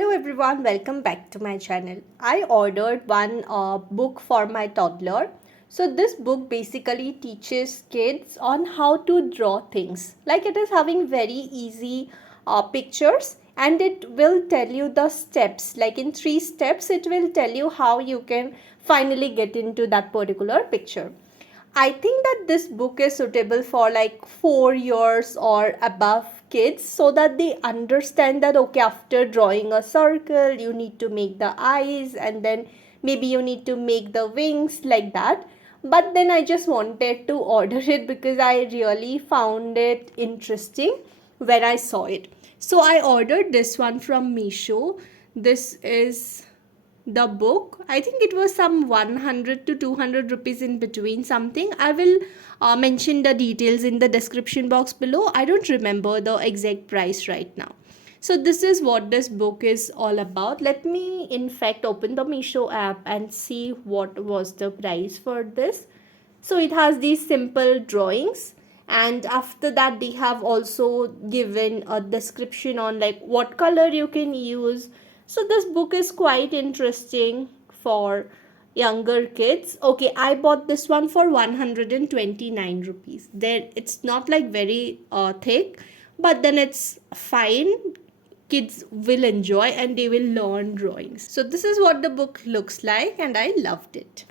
Hello everyone, welcome back to my channel. I ordered one book for my toddler. So this book basically teaches kids on how to draw things. Like it is having very easy pictures and it will tell you the steps. Like in 3 steps, it will tell you how you can finally get into that particular picture. I think that this book is suitable for like 4 years or above kids so that they understand that okay, after drawing a circle you need to make the eyes and then maybe you need to make the wings like that. But then I just wanted to order it because I really found it interesting when I saw it. So I ordered this one from Meesho. This is the book. I think it was some 100 to 200 rupees in between something. I will mention the details in the description box below. I don't remember the exact price right now. So this is what this book is all about. Let me in fact open the Meesho app and see what was the price for this. So it has these simple drawings, and after that they have also given a description on like what color you can use. So this book is quite interesting for younger kids. Okay, I bought this one for 129 rupees. There it's not like very thick, but then it's fine. Kids will enjoy and they will learn drawings. So this is what the book looks like and I loved it.